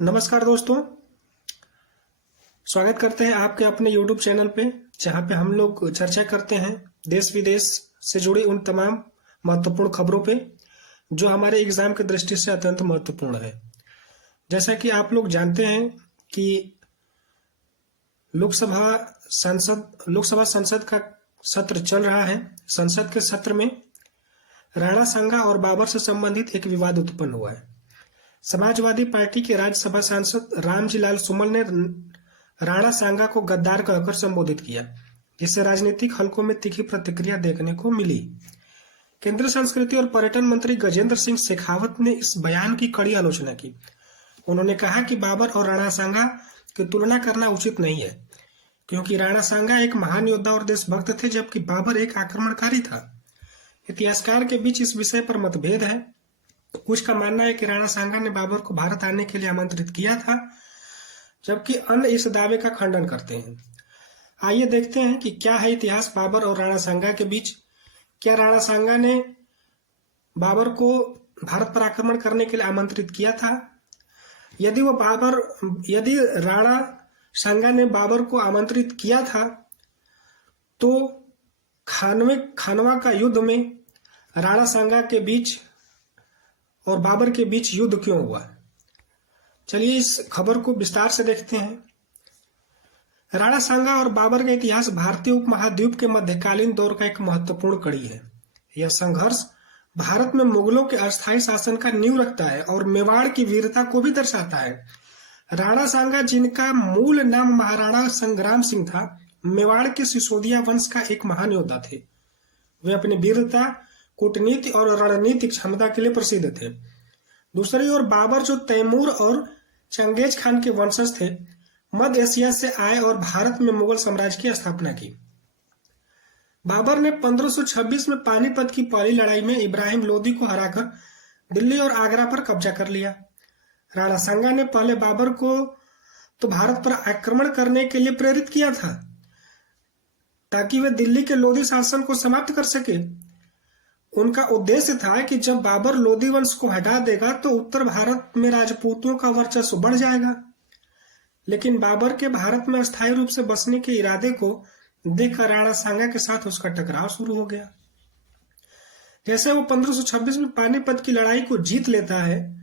नमस्कार दोस्तों। स्वागत करते हैं आपके अपने YouTube चैनल पे, जहां पे हम लोग चर्चा करते हैं देश विदेश से जुड़ी उन तमाम महत्वपूर्ण खबरों पे जो हमारे एग्जाम की दृष्टि से अत्यंत महत्वपूर्ण है। जैसा कि आप लोग जानते हैं कि लोकसभा संसद का सत्र चल रहा है। संसद के सत्र में राणा सांगा और बाबर से संबंधित एक विवाद उत्पन्न हुआ है। समाजवादी पार्टी के राज्यसभा सांसद रामजी लाल सुमन ने राणा सांगा को गद्दार कहकर संबोधित किया, जिससे राजनीतिक हलकों में तीखी प्रतिक्रिया देखने को मिली। केंद्रीय संस्कृति और पर्यटन मंत्री गजेंद्र सिंह शेखावत ने इस बयान की कड़ी आलोचना की। उन्होंने कहा कि बाबर और राणा सांगा की तुलना करना उचित नहीं है, क्योंकि राणा सांगा एक महान योद्धा और देशभक्त थे, जबकि बाबर एक आक्रमणकारी था। इतिहासकार के बीच इस विषय पर मतभेद है। कुछ का मानना है कि राणा सांगा ने बाबर को भारत आने के लिए आमंत्रित किया था, जबकि अन्य इस दावे का खंडन करते हैं। आइए देखते हैं कि क्या है इतिहास बाबर और राणा सांगा के बीच। क्या राणा सांगा ने बाबर को भारत पर आक्रमण करने के लिए आमंत्रित किया था? यदि राणा सांगा ने बाबर को आमंत्रित किया था, तो खानवा का युद्ध में राणा सांगा के बीच और बाबर के बीच युद्ध क्यों हुआ? चलिए इस खबर को विस्तार से देखते हैं। राणा सांगा और बाबर का इतिहास भारतीय उपमहाद्वीप के मध्यकालीन दौर का एक महत्वपूर्ण कड़ी है। यह संघर्ष भारत में मुगलों के अस्थायी शासन का नींव रखता है और मेवाड़ की वीरता को भी दर्शाता है। राणा सांगा, जिनका मूल नाम महाराणा संग्राम सिंह था, मेवाड़ के सिसोदिया वंश का एक महान योद्धा थे। वे अपनी वीरता, कूटनीति और रणनीतिक क्षमता के लिए प्रसिद्ध थे। दूसरी ओर बाबर, जो तैमूर और चंगेज खान के वंशज थे, मध्य एशिया से आए और भारत में मुगल साम्राज्य की स्थापना की। बाबर ने 1526 में पानीपत की पहली लड़ाई में इब्राहिम लोदी को हराकर दिल्ली और आगरा पर कब्जा कर लिया। राणा सांगा ने पहले बाबर को तो भारत पर आक्रमण करने के लिए प्रेरित किया था, ताकि वे दिल्ली के लोधी शासन को समाप्त कर सके। उनका उद्देश्य था कि जब बाबर लोधी वंश को हटा देगा तो उत्तर भारत में राजपूतों का वर्चस्व बढ़ जाएगा। लेकिन बाबर के भारत में अस्थायी रूप से बसने के इरादे को देखकर राणा सांगा के साथ उसका टकराव शुरू हो गया। जैसे वो 1526 में पानीपत की लड़ाई को जीत लेता है,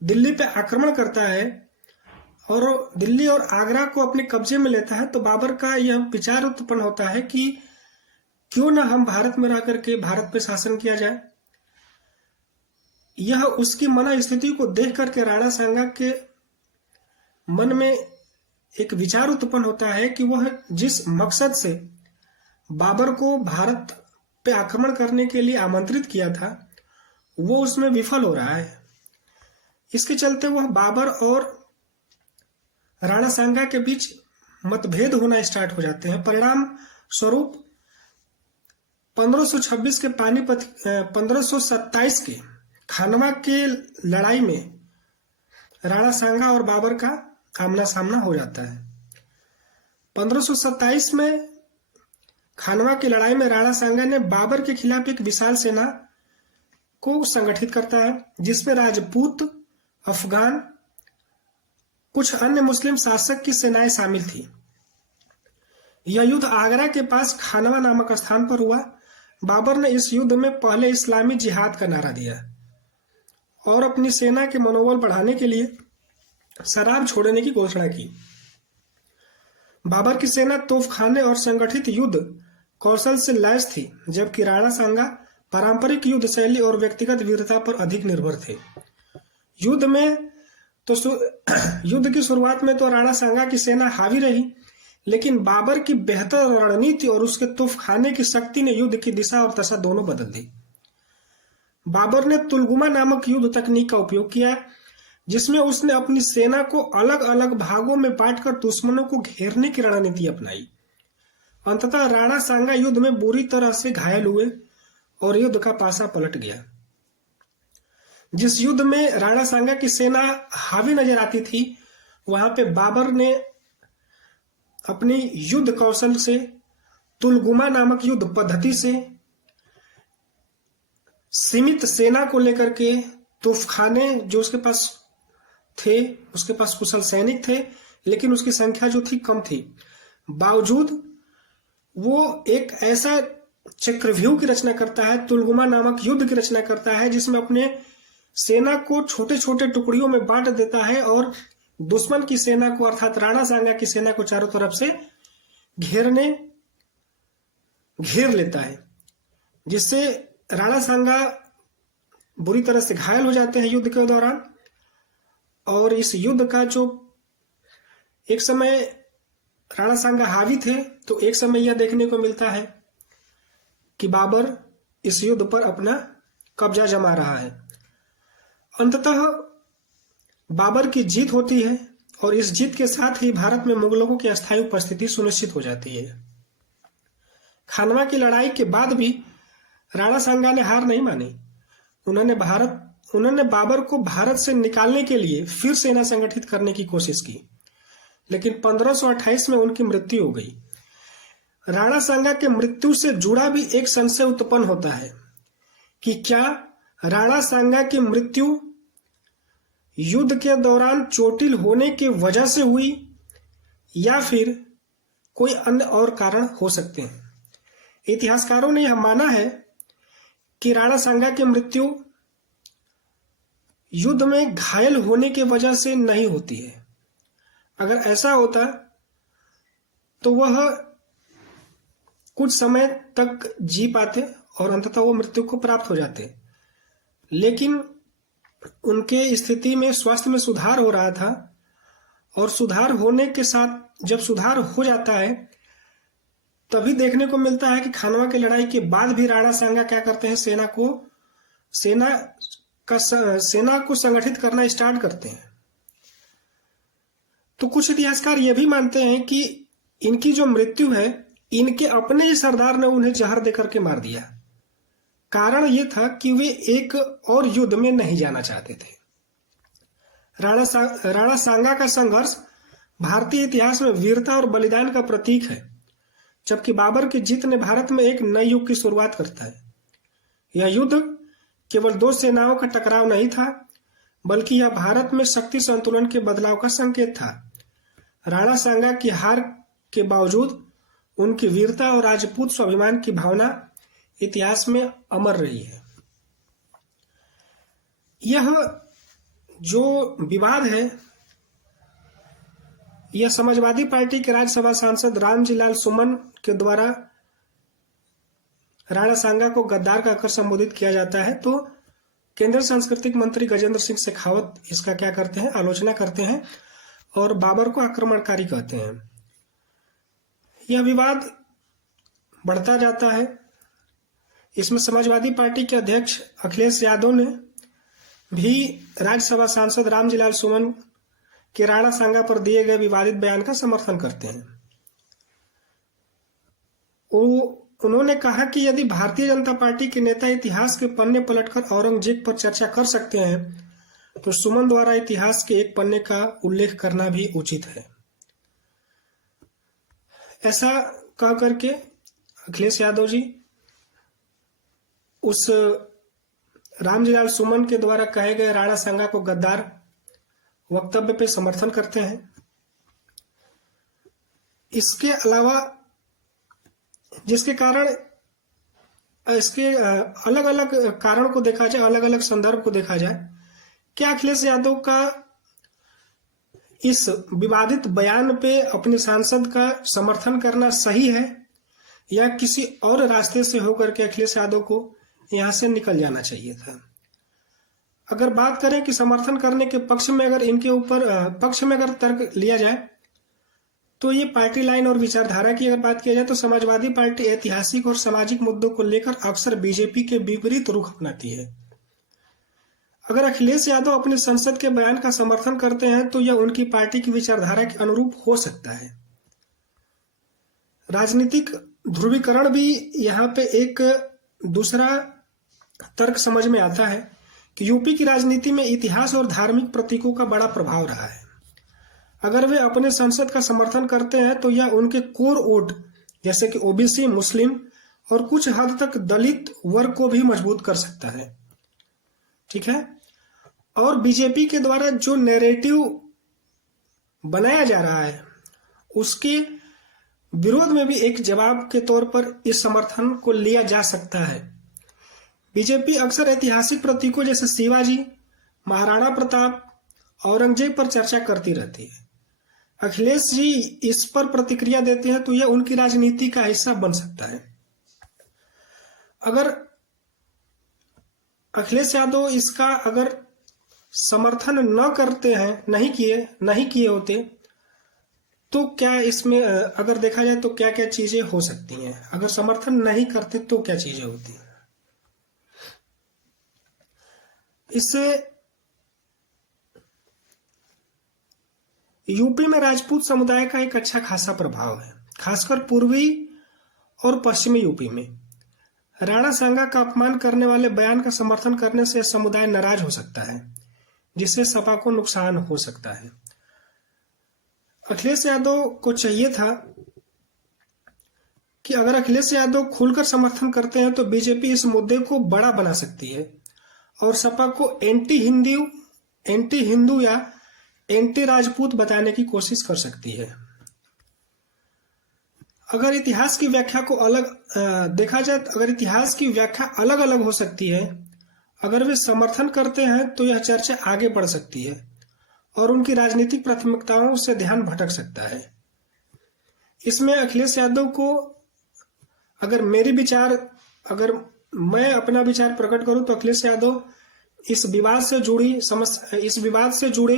दिल्ली पे आक्रमण करता है और दिल्ली और आगरा को अपने कब्जे में लेता है, तो बाबर का यह विचार उत्पन्न होता है कि क्यों ना हम भारत में रह करके भारत पे शासन किया जाए। यह उसकी मन स्थिति को देख करके राणा सांगा के मन में एक विचार उत्पन्न होता है कि वह जिस मकसद से बाबर को भारत पे आक्रमण करने के लिए आमंत्रित किया था, वो उसमें विफल हो रहा है। इसके चलते वह बाबर और राणा सांगा के बीच मतभेद होना स्टार्ट हो जाते हैं। परिणाम स्वरूप 1526 के 1527 के खानवा के लड़ाई में राणा सांगा और बाबर का आमना सामना हो जाता है। 1527 में खानवा की लड़ाई में राणा सांगा ने बाबर के खिलाफ एक विशाल सेना को संगठित करता है, जिसमें राजपूत, अफगान, कुछ अन्य मुस्लिम शासक की सेनाएं शामिल थी। यह युद्ध आगरा के पास खानवा नामक स्थान पर हुआ। बाबर ने इस युद्ध में पहले इस्लामी जिहाद का नारा दिया और अपनी सेना के मनोबल बढ़ाने के लिए शराब छोड़ने की घोषणा की। बाबर की सेना तोपखाने और संगठित युद्ध कौशल से लैस थी, जबकि राणा सांगा पारंपरिक युद्ध शैली और व्यक्तिगत वीरता पर अधिक निर्भर थे। युद्ध की शुरुआत में तो राणा सांगा की सेना हावी रही, लेकिन बाबर की बेहतर रणनीति और उसके तोपखाने की शक्ति ने युद्ध की दिशा और दशा दोनों बदल दी। बाबर ने तुलगुमा नामक युद्ध तकनीक का उपयोग किया, जिसमें उसने अपनी सेना को अलग अलग भागों में बांटकर दुश्मनों को घेरने की रणनीति अपनाई। अंततः राणा सांगा युद्ध में बुरी तरह से घायल हुए और युद्ध का पासा पलट गया। जिस युद्ध में राणा सांगा की सेना हावी नजर आती थी, वहां पे बाबर ने अपनी युद्ध कौशल से, तुलगुमा नामक युद्ध पद्धति से, सीमित सेना को लेकर के, तोफखाने जो उसके पास थे, उसके पास कुशल सैनिक थे, लेकिन उसकी संख्या जो थी कम थी। बावजूद वो एक ऐसा चक्रव्यूह की रचना करता है, तुलगुमा नामक युद्ध की रचना करता है, जिसमें अपने सेना को छोटे छोटे टुकड़ियों में बांट देता है और दुश्मन की सेना को अर्थात राणा सांगा की सेना को चारों तरफ से घेर लेता है, जिससे राणा सांगा बुरी तरह से घायल हो जाते हैं युद्ध के दौरान। और इस युद्ध का जो एक समय राणा सांगा हावी थे, तो एक समय यह देखने को मिलता है कि बाबर इस युद्ध पर अपना कब्जा जमा रहा है। अंततः बाबर की जीत होती है और इस जीत के साथ ही भारत में मुगलों की अस्थायी उपस्थिति सुनिश्चित हो जाती है। खानवा की लड़ाई के बाद भी राणा सांगा ने हार नहीं मानी। उन्होंने बाबर को भारत से निकालने के लिए फिर सेना संगठित करने की कोशिश की, लेकिन 1528 में उनकी मृत्यु हो गई। राणा सांगा के मृत्यु से जुड़ा भी एक संशय उत्पन्न होता है कि क्या राणा सांगा की मृत्यु युद्ध के दौरान चोटिल होने की वजह से हुई या फिर कोई अन्य और कारण हो सकते हैं। इतिहासकारों ने यह माना है कि राणा सांगा की मृत्यु युद्ध में घायल होने की वजह से नहीं होती है। अगर ऐसा होता तो वह कुछ समय तक जी पाते और अंततः वो मृत्यु को प्राप्त हो जाते, लेकिन उनके स्थिति में स्वास्थ्य में सुधार हो रहा था और सुधार होने के साथ जब सुधार हो जाता है तभी देखने को मिलता है कि खानवा की लड़ाई के बाद भी राणा सांगा क्या करते हैं, सेना को संगठित करना स्टार्ट करते हैं। तो कुछ इतिहासकार यह भी मानते हैं कि इनकी जो मृत्यु है, इनके अपने ही सरदार ने उन्हें जहर देकर के मार दिया। कारण यह था कि वे एक और युद्ध में नहीं जाना चाहते थे। राणा सांगा का संघर्ष भारतीय इतिहास में वीरता और बलिदान का प्रतीक है, जबकि बाबर की जीत ने भारत में एक नए युग की शुरुआत करता है। यह युद्ध केवल दो सेनाओं का टकराव नहीं था, बल्कि यह भारत में शक्ति संतुलन के बदलाव का संकेत था। राणा सांगा की हार के बावजूद उनकी वीरता और राजपूत स्वाभिमान की भावना इतिहास में अमर रही है। यह जो विवाद है, यह समाजवादी पार्टी के राज्यसभा सांसद रामजी लाल सुमन के द्वारा राणा सांगा को गद्दार कहकर संबोधित किया जाता है, तो केंद्रीय सांस्कृतिक मंत्री गजेंद्र सिंह शेखावत इसका क्या करते हैं, आलोचना करते हैं और बाबर को आक्रमणकारी कहते हैं। यह विवाद बढ़ता जाता है। इसमें समाजवादी पार्टी के अध्यक्ष अखिलेश यादव ने भी राज्यसभा सांसद रामजी लाल सुमन के राणा सांगा पर दिए गए विवादित बयान का समर्थन करते हैं। उन्होंने कहा कि यदि भारतीय जनता पार्टी के नेता इतिहास के पन्ने पलटकर औरंगजेब पर चर्चा कर सकते हैं, तो सुमन द्वारा इतिहास के एक पन्ने का उल्लेख करना भी उचित है। ऐसा कह करके अखिलेश यादव जी उस रामजी लाल सुमन के द्वारा कहे गए राणा सांगा को गद्दार वक्तव्य पे समर्थन करते हैं। इसके अलावा जिसके कारण इसके अलग अलग कारण को देखा जाए, अलग अलग संदर्भ को देखा जाए, क्या अखिलेश यादव का इस विवादित बयान पे अपने सांसद का समर्थन करना सही है या किसी और रास्ते से होकर के अखिलेश यादव को यहां से निकल जाना चाहिए था। अगर बात करें कि समर्थन करने के पक्ष में अगर तर्क लिया जाए, तो ये पार्टी लाइन और विचारधारा की अगर बात किया जाए तो समाजवादी पार्टी ऐतिहासिक और सामाजिक मुद्दों को लेकर अक्सर बीजेपी के विपरीत रुख अपनाती है। अगर अखिलेश यादव अपने संसद के बयान का समर्थन करते हैं तो यह उनकी पार्टी की विचारधारा के अनुरूप हो सकता है। राजनीतिक ध्रुवीकरण भी यहाँ पे एक दूसरा तर्क समझ में आता है कि यूपी की राजनीति में इतिहास और धार्मिक प्रतीकों का बड़ा प्रभाव रहा है। अगर वे अपने संसद का समर्थन करते हैं तो यह उनके कोर वोट जैसे कि ओबीसी, मुस्लिम और कुछ हद तक दलित वर्ग को भी मजबूत कर सकता है। ठीक है। और बीजेपी के द्वारा जो नैरेटिव बनाया जा रहा है उसके विरोध में भी एक जवाब के तौर पर इस समर्थन को लिया जा सकता है। बीजेपी अक्सर ऐतिहासिक प्रतीकों जैसे शिवाजी, महाराणा प्रताप, औरंगजेब पर चर्चा करती रहती है। अखिलेश जी इस पर प्रतिक्रिया देते हैं तो यह उनकी राजनीति का हिस्सा बन सकता है। अगर अखिलेश यादव इसका अगर समर्थन न करते हैं, नहीं किए होते, तो क्या इसमें अगर देखा जाए तो क्या क्या चीजें हो सकती हैं? अगर समर्थन नहीं करते तो क्या चीजें होती हैं? इससे यूपी में राजपूत समुदाय का एक अच्छा खासा प्रभाव है, खासकर पूर्वी और पश्चिमी यूपी में। राणा सांगा का अपमान करने वाले बयान का समर्थन करने से समुदाय नाराज हो सकता है, जिससे सपा को नुकसान हो सकता है। अखिलेश यादव को चाहिए था कि अगर अखिलेश यादव खुलकर समर्थन करते हैं तो बीजेपी इस मुद्दे को बड़ा बना सकती है और सपा को एंटी हिंदू या एंटी राजपूत बताने की कोशिश कर सकती है। अगर इतिहास की व्याख्या को देखा जाए, अगर इतिहास की व्याख्या अलग अलग हो सकती है, अगर वे समर्थन करते हैं तो यह चर्चा आगे बढ़ सकती है और उनकी राजनीतिक प्राथमिकताओं से ध्यान भटक सकता है। इसमें अखिलेश यादव को अगर मैं अपना विचार प्रकट करूं तो अखिलेश यादव इस विवाद से जुड़े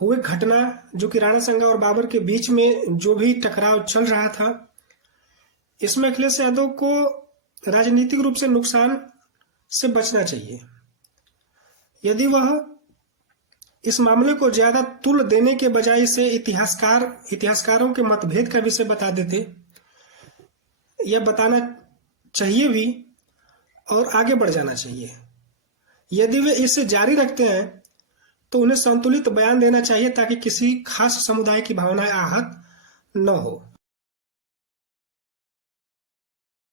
हुए घटना जो कि राणा सांगा और बाबर के बीच में जो भी टकराव चल रहा था, इसमें अखिलेश यादव को राजनीतिक रूप से नुकसान से बचना चाहिए। यदि वह इस मामले को ज्यादा तुल देने के बजाय इसे इतिहासकारों के मतभेद का विषय बता देते, यह बताना चाहिए भी और आगे बढ़ जाना चाहिए। यदि वे इसे जारी रखते हैं तो उन्हें संतुलित बयान देना चाहिए ताकि किसी खास समुदाय की भावनाएं आहत न हो।